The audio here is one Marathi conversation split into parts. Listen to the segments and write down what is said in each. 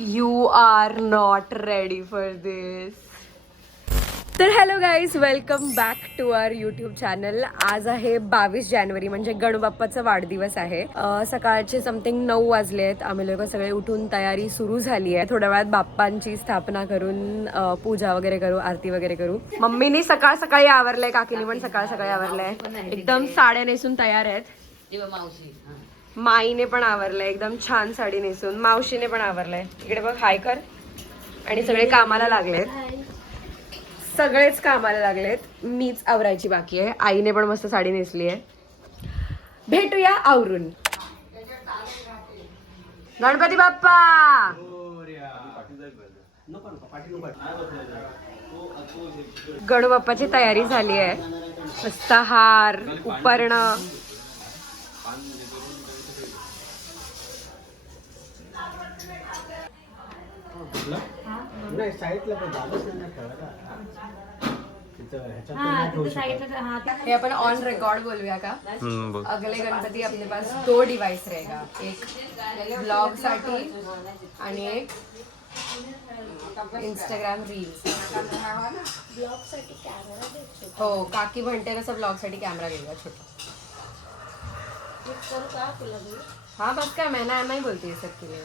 You are not ready for this. तर hello guys, welcome back to our YouTube channel. आज आहे 22 जानेवारी म्हणजे गणबाप्पाचा वाढदिवस आहे. सकाळचे समथिंग 9 वाजले आहेत. आम्ही लोक सगळे उठून तयारी सुरू झाली आहे. थोड्या वेळात बाप्पांची स्थापना करून पूजा वगैरे करू, आरती वगैरे करू. मम्मीनी सकाळ सकाळी आवरलंय, काकीनी पण सकाळ सकाळी आवरलंय. एकदम साड्या नेसून तयार आहेत. माईने पण आवरलंय एकदम छान साडी नेसून. मावशीने पण आवरलंय. इकडे बघ, हाय कर. आणि सगळे कामाला लागलेत, सगळेच कामाला लागलेत. मीच आवरायची बाकी आहे. आईने पण मस्त साडी नेसली आहे. भेटूया आवरून. गणपती बाप्पा. गणबाप्पाची तयारी झाली आहे. मस्त हार, उपरणं. हे अपन ऑन रिकॉर्ड बोलूया का? अगले गणपती अपने पास 2 डिवाइस रहेगा. एक ब्लॉग साठी आणि एक इंस्टाग्राम रील्स. ब्लॉग साठी कॅमेरा. हो, काकी म्हणते तसं ब्लॉग साठी कॅमेरा घेऊया छोटा. हाँ बस क्या, मैं नहीं बोलती है सबके लिए.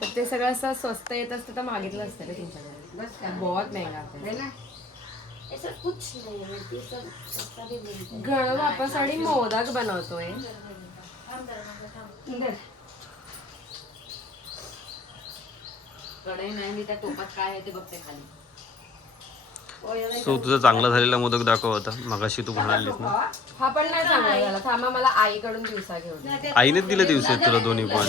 तर ते सगळं असं स्वस्त येत असतं तर मागितलं असतं रे तुमच्याकडे. बहुत महंगा है ना. गणबाप्पासाठी मोदक बनवतोय. कढई नाही, मी त्या टोपात काय आहे ते बघते खाली. सो तुझा चांगला झालेला मोदक दाखव होता मगाशी तू म्हणालीस ना. हा पण नाही चांगला झाला. थांबा, मला आईकडून दिवसा घेऊन. आईनेच दिले दिवस तुला दोन्ही पण.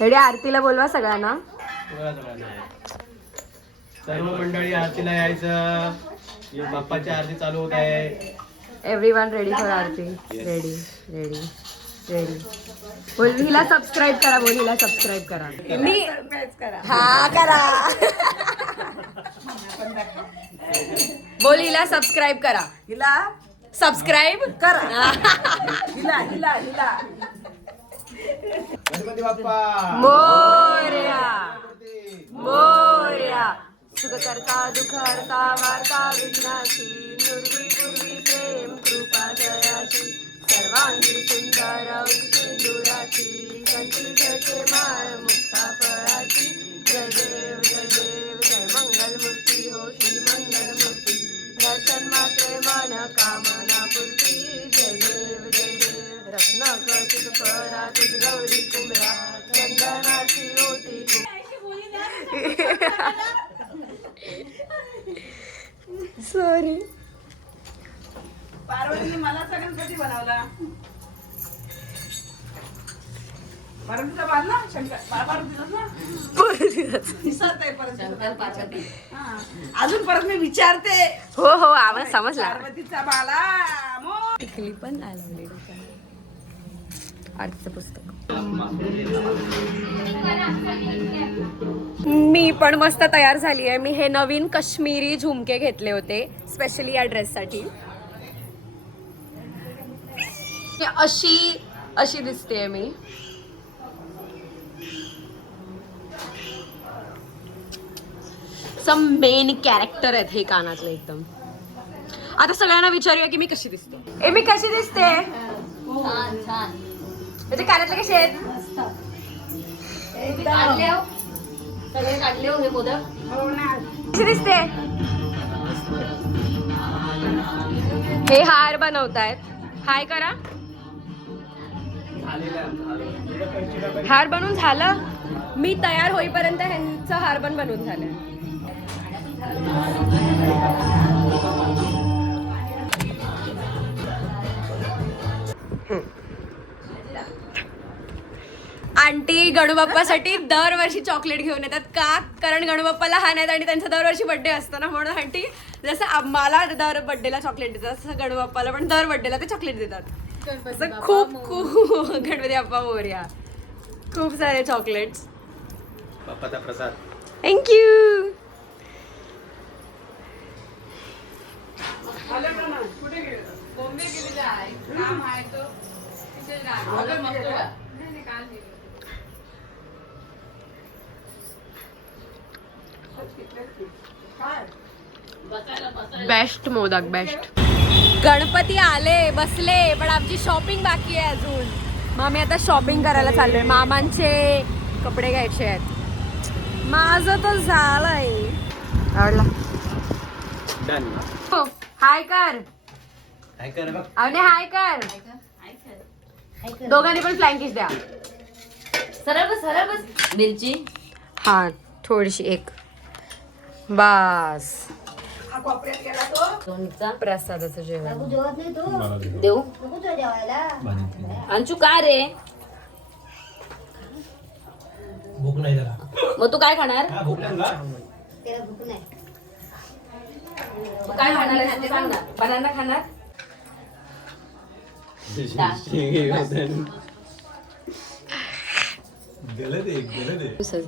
रेडी, आरतीला बोलवा सगळ्यांना. सर्व मंडळी आरतीला यायचं. बाप्पाची आरती चालू होत आहे. Everyone ready for Aarti. Ready ready ready. बोल, हिला सबस्क्राईब करा. बोल, हिला सबस्क्राईब करा. मी हा करा. बोल, हिला सबस्क्राईब करा. हिला सबस्क्राईब करा. हिला हिला हिला. गणपती बाप्पा मोरया मोरया. सुख करता दुःख हरता वार्ता विघ्नाची. नुर्वी पूर्वी प्रेम कृपा जयाची. सर्वांगी सुंदर सिंदुराची. कंठी जळके माळ मुक्ता फळाची. जय देव जय देव जय मंगल मूर्ती हो श्री मंगल मूर्ती. दर्शन मात्रे मन कामना पूर्ती. जय देव जय देव. रत्न कचित फळा तुझ गौरी कुमरा. चंदनाची ओटी. सॉरी. पार्वतीने मला गणपती बनवला. पार्वतीचा बांधला शंकर. पार्वतीचाच ना. विसरते परत. अजून परत मी विचारते. हो हो, आवाज समजला. पार्वतीचा बाला. टिकली पण नाही लागली डोक्याला. आरतीचं पुस्तक. मी पण मस्त तयार झाली आहे. मी हे नवीन काश्मीरी झुमके घेतले होते स्पेशली या ड्रेससाठी. अशी अशी दिसते मी. सम मेन कॅरेक्टर आहेत हे कानातले एकदम. आता सगळ्यांना विचारूया की मी कशी दिसते. ए, मी कशी दिसते? छान छान. म्हणजे कानातले कसे आहेत? काढले हो सगळे, काढले हो हे मोदक. कशी दिसते? हे हार बनवतायत. हाय करा. हार बनवून झालं. मी तयार होईपर्यंत ह्यांचा हार पण बनवून झालाय. आंटी गणबाप्पासाठी दरवर्षी चॉकलेट घेऊन येतात. का? कारण गणबाप्पा लहान आहेत आणि त्यांचा दरवर्षी बर्थडे असतो ना, म्हणून आंटी जसं मला दर बर्थडेला चॉकलेट देतात तसं गणबाप्पाला पण दर बर्थडेला ते चॉकलेट देतात. असं खूप खूप गणपती बाप्पा मोरया. खूप सारे चॉकलेट्स. बाप्पाचा प्रसाद. थँक्यू. कुठे गेले बॉम्बे गेलेले आहे काम आहे तो तिथे जा. Best modak best. गणपती आले बसले पण आमची शॉपिंग बाकी आहे अजून. मग आम्ही आता शॉपिंग करायला चाललोय. मामांचे कपडे घ्यायचे आहेत. माझं तर झालंय. आवडला. डन. हाय कर. काय कर बघ. अवने हाय कर. दोघांनी पण फ्लँकिश द्या. सरळ बस मिरची. हा थोडीशी एक बास. हा कोपऱ्यात गेला तो. लोणचा. प्रसादाचं जेवण. देऊ अंशू काय रे. भूक नाही झाला. मग तू काय खाणार. भूक नाही झाला. तू काय खाणार आहेस तू सांग ना. बनाना खाणार.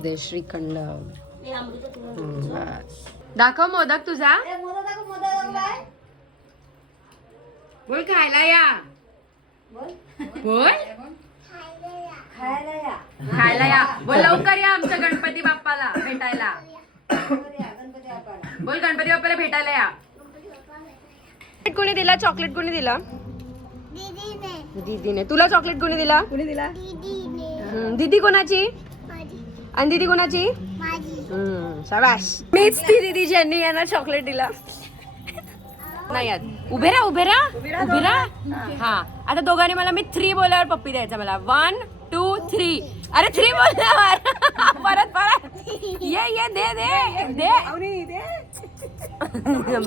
दे श्रीखंड. दाखव मोदक तुझा. बोल खायला या. बोल खायला या. बोल लवकर या आमच्या गणपती बाप्पाला भेटायला. बोल गणपती बाप्पाला भेटायला या. कोणी दिला चॉकलेट? कोणी दिला? दीदीने. तुला चॉकलेट कोणी दिला? कोणी दिला? दीदी कोणाची? आणि दीदी कोणाची? शाबाश. मीच ती दीदी ज्यांनी यांना चॉकलेट दिला. नाही याद. उभे राहा. हा आता दोघांनी मला मी 3 बोलल्यावर पप्पी द्यायचा मला. 1 2 3. अरे 3 बोलल्यावर परत ये दे.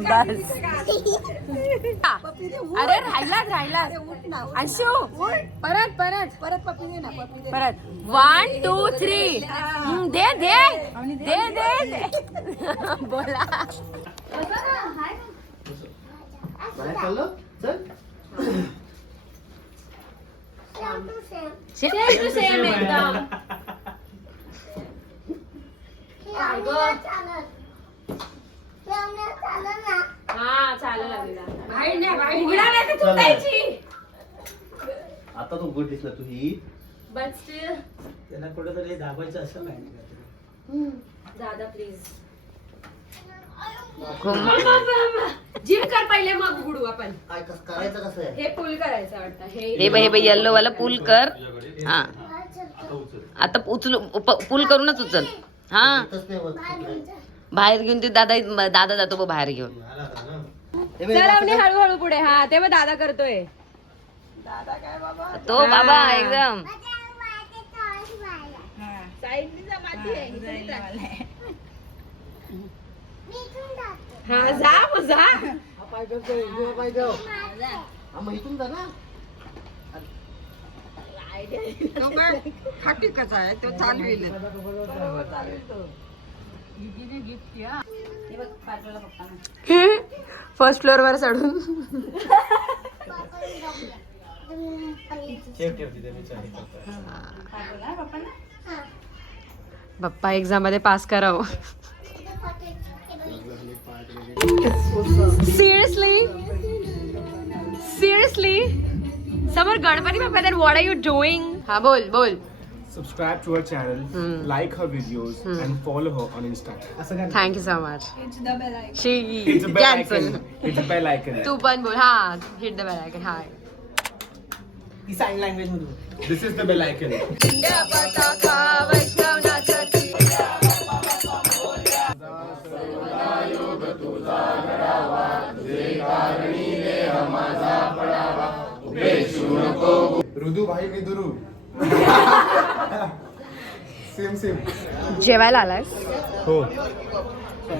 बस. अरे राहिला अंशू. परत पप्पी दे ना. परत 1 2 3. दे. बोला. बाहेर चाललो चल. सेम एकदम. हा चालू लागला. आता तू गुड दिसला. तू ही बट स्टील त्यांना कुठेतरी दाबायचं असं नाही. दादा प्लीज. जिम कर पहिले मग उघडू आपण. करायचं कसं आहे. हे पुल करायचं वाटतं. हे बाई येल्लो वाला पूल कर. हा आता उचलू पूल करूनच उचल. हा बाहेर घेऊन ते दादा जातो बघ बाहेर घेऊन. चल हळूहळू पुढे. हा ते मग दादा करतोय. तो बाबा एकदम. हा जा. इथून जा ना. तो काय खाटिकच आहे तो चालविल. फर्स्ट फ्लोअर वर चढून. बाप्पा एक्झाम मध्ये पास करावं. सिरियसली समोर Ganpati Bappa. Then what are you doing? हा बोल. Subscribe to our channel, like her videos, and follow her on Instagram. Thank you so much. She It's a bell cancel. icon. It's a bell icon. तू पण बोल. हा hit the bell icon. Hi. Sign language मध्ये. This is the bell icon. रुदू भाई मी दुरू. सेम. जेवायला आलास? हो.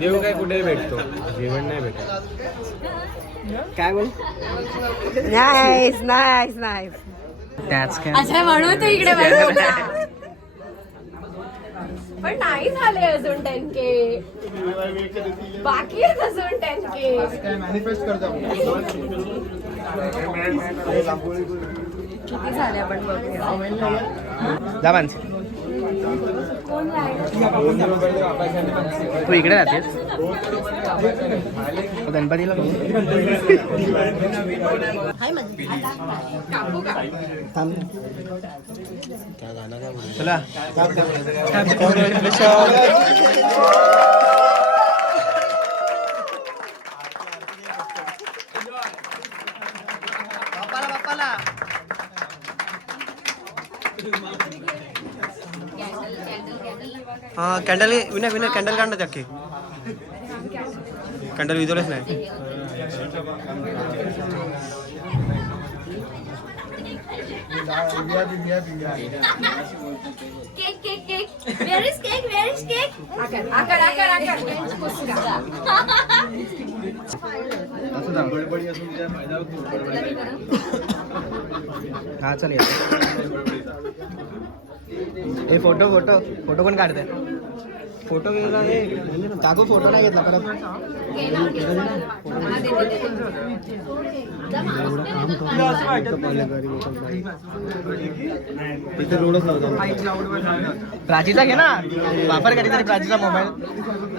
देव काय कुठे भेटतो, जेवण नाही भेटत. काय बोल. नाईस. अच्छा म्हणून तू इकडे बसला. पण नाही झाले अजून 10K. बाकी आहे अजून 10K. मॅनिफेस्ट करतो. किती झाले आपण बघूया. जा माणसे तू इकडे राहतेस गणपतीला चला हाँ कॅन्डल विनय विनय कॅन्डल काढ ना त्याके कॅन्डल विजवलंच नाही cake cake cake where is cake where is cake हा चल हे फोटो फोटो फोटो कोण काढते फोटो गेला हे काकू फोटो नाही घेतला परत तिथे रोडच नव्हता प्राचीचा घे ना वापर कधी तरी प्राचीचा मोबाईल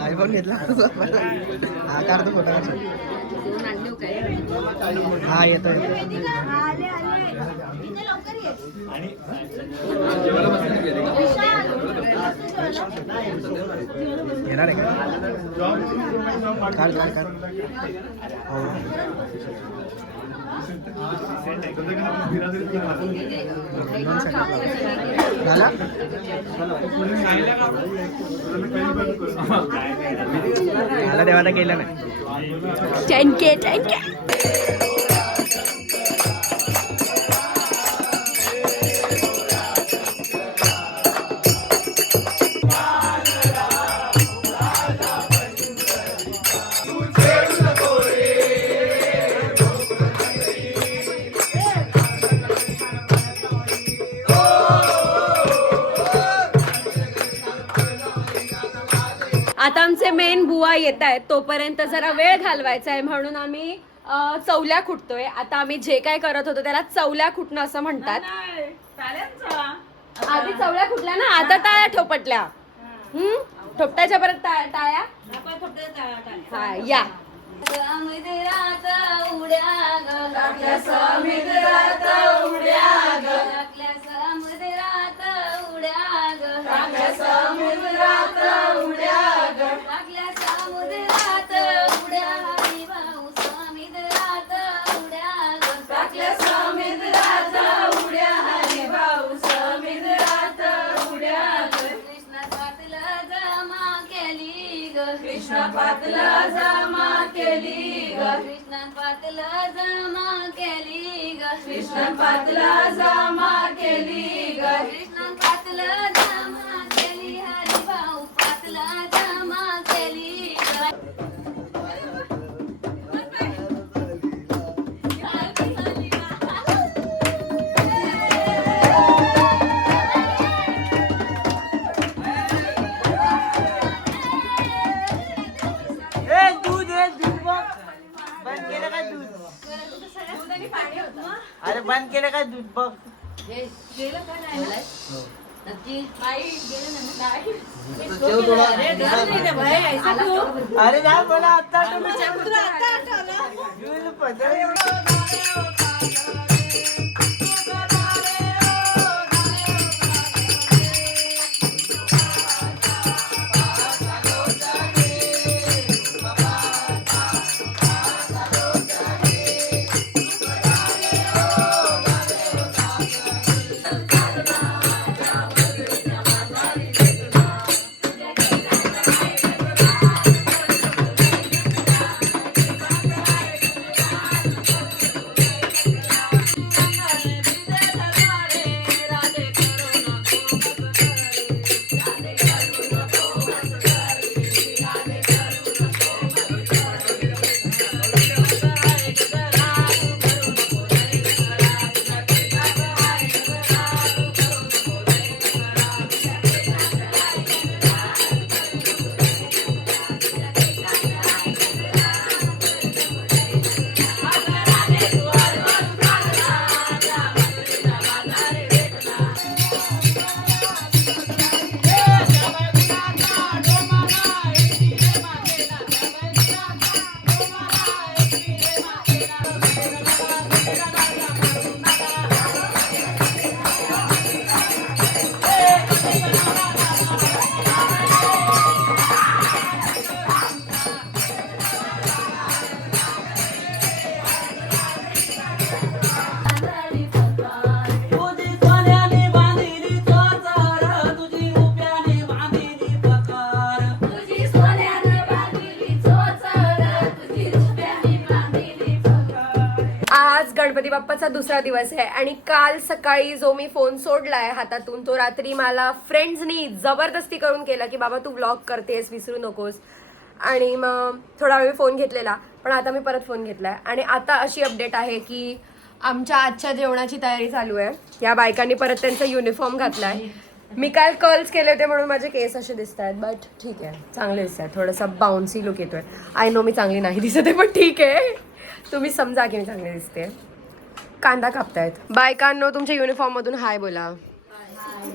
आयफोन घेतला हा काढतो फोटो हा येतो येणार आहे का हो झाला मला देवाला केलं नाही 10K आता आमचे मेन बुवा येत आहेत तोपर्यंत जरा वेळ घालवायचा आहे म्हणून आम्ही चवल्या खुटतोय. आता आम्ही जे काय करत होतो त्याला चवल्या खुटणं असं म्हणतात. आधी चवल्या खुटल्या ना आता टाळ्या ठोपटल्या. ठोपटायच्या परत टाळ्या हा या समुद्रात उड्या ग टाकल्या समुद्रात उड्या ग टाकल्या समुद्रात उड्या ग टाकल्या समुद्रात उड्या ग टाकल्या समुद्रात उड्या हरी भाऊ समुद्रात उड्या ग टाकल्या समुद्रात उड्या हरी भाऊ समुद्रात उड्या ग कृष्ण पातला जमा केली ग कृष्ण पातला जमा केली ग कृष्ण पातला जमा केली ग कृष्ण पातला जमा केली ग कृष्ण पातला जमा केली हरी भाऊ पातला जमा केली ग अरे बंद केलं काय दूध बघ अरे जा बोला आता बाप्पाचा दुसरा दिवस आहे आणि काल सकाळी जो मी फोन सोडलाय हातातून तो रात्री मला फ्रेंड्सनी जबरदस्ती करून केला की बाबा तू व्लॉग करतेस विसरू नकोस. आणि मग थोडा वेळ फोन घेतलेला पण आता मी परत फोन घेतलाय. आणि आता अशी अपडेट आहे की आमच्या आजच्या जेवणाची तयारी चालू आहे. या बायकांनी परत त्यांचा युनिफॉर्म घातलाय. मी काल कर्ल्स केले होते म्हणून माझे केस असे दिसत आहेत बट ठीक आहे चांगले दिसत आहेत. थोडासा बाउन्सी लुक येतोय. आय नो मी चांगली नाही दिसत आहे पण ठीक आहे तुम्ही समजा की मी चांगली दिसते. कांदा कापतायत. बायकांनो तुमच्या युनिफॉर्म मधून हाय बोला.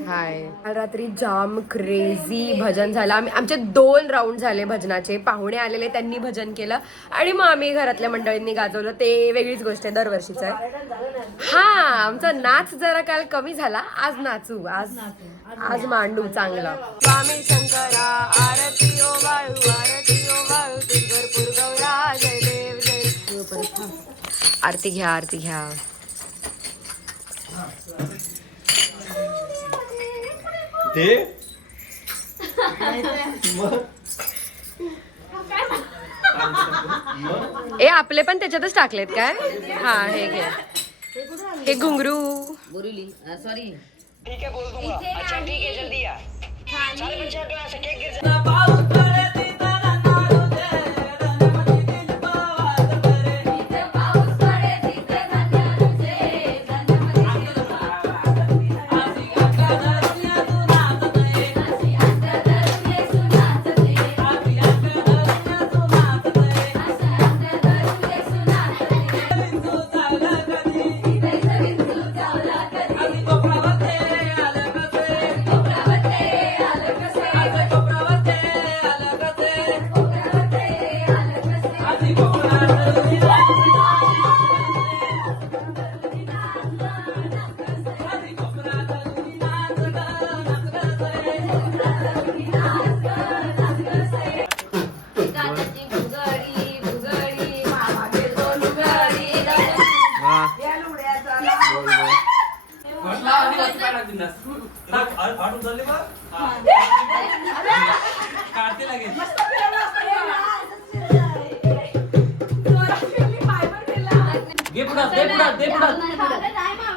हाय. काल रात्री जाम क्रेझी भजन झालं. आमचे 2 राऊंड झाले भजनाचे. पाहुणे आलेले त्यांनी भजन केलं आणि मग आम्ही घरातल्या मंडळींनी गाजवलं. ते वेगळीच गोष्ट आहे दरवर्षीच आहे. हा आमचा नाच जरा काल कमी झाला. आज नाचू. आज मांडू चांगला. स्वामी शंकरा आरती ओ वाळू आरती ओ वाळू भरपूर गौरा जय देव जय देव. आरती घ्या आरती घ्या. ए आपले पण त्याच्यातच टाकलेत काय. हा हे घे. हे घुंगरू बोरिवली सॉरी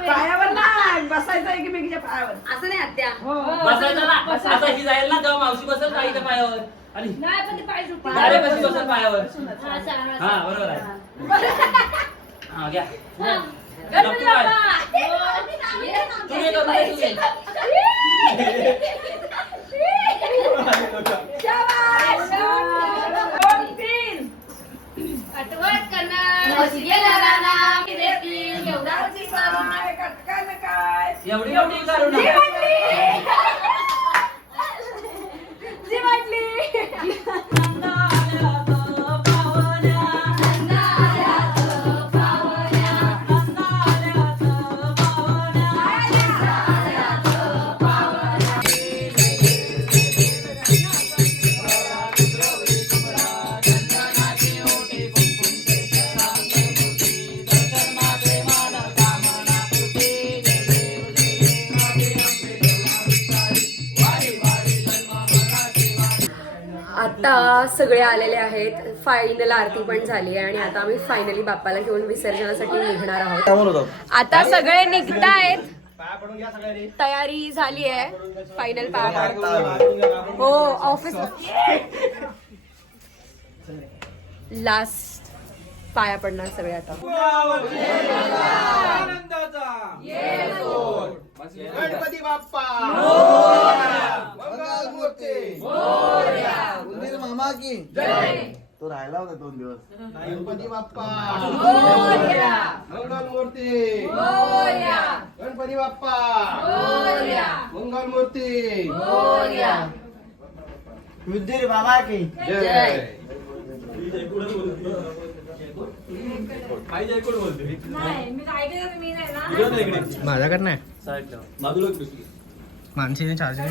पायावर नाही बसायचं एकमेकीच्या पायावर. असं नाही आत्या. बसायचं ना आता ही जाईल ना तेव्हा मावशी बसेल आईच्या पायावर आणि नाही पण ती पाय सुटली. डायरेक्ट कशी बसेल पायावर. हा बरोबर आहे. हा घ्या गणपती बाप्पा. तू ये गं, तू ये. शाबास. 2, 3. आठवत करणार गेला नाम देतील एवढाची काय कटकन काय एवढी एवढी करू नका. जी वाटली. आता सगळे आलेले आहेत. फायनल आरती पण झाली आहे आणि आता आम्ही फायनली बाप्पाला घेऊन विसर्जनासाठी निघणार आहोत. आता सगळे निघतायत. तयारी झाली आहे. फायनल पाया हो ऑफिस लास्ट पाया पडणार सगळे आता. गणपती बाप्पा मामा की तो राहिला होता 2 दिवस. गणपती बाप्पा मंगल मूर्ती गणपती बाप्पा मंगल मूर्ती बुद्धी बाबा की जय. माझ्याकडे नाही. मानसीने चार्जिंग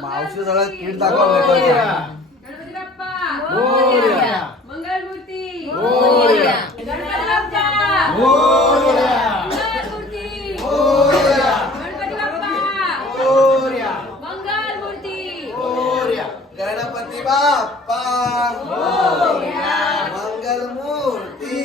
मावशी सगळं किट दाखवा. गणपती बाप्पा मंगलमूर्ती गणपती बाप्पा मंगलमूर्ती गणपती बाप्पा मंगलमूर्ती गणपती बाप्पा मंगल मूर्ती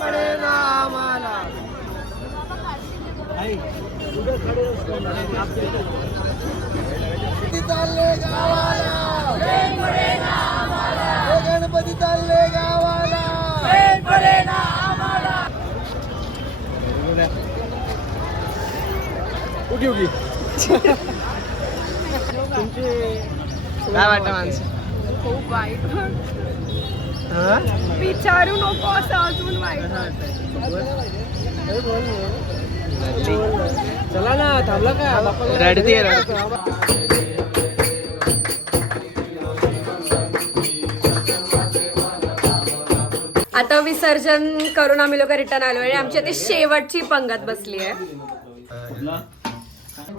पडेना आम्हाला. गणपती चालले गावाला, हे गणपती चालले गावाला. उगी उगी. काय वाटतं माणसं? खूप वाईट हा? विचारू नको असं अजून वाईट चला ना, थांबला का? रडते आता विसर्जन करून आम्ही लोक रिटर्न आलो आणि आमची आता शेवटची पंगत बसली आहे.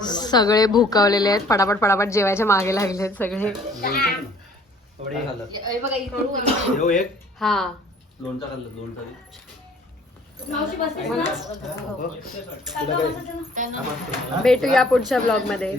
सगळे भुकावलेले आहेत, पटापट पटापट जेवायच्या मागे लागले आहेत सगळे. हा भेटूया पुढच्या ब्लॉग मध्ये.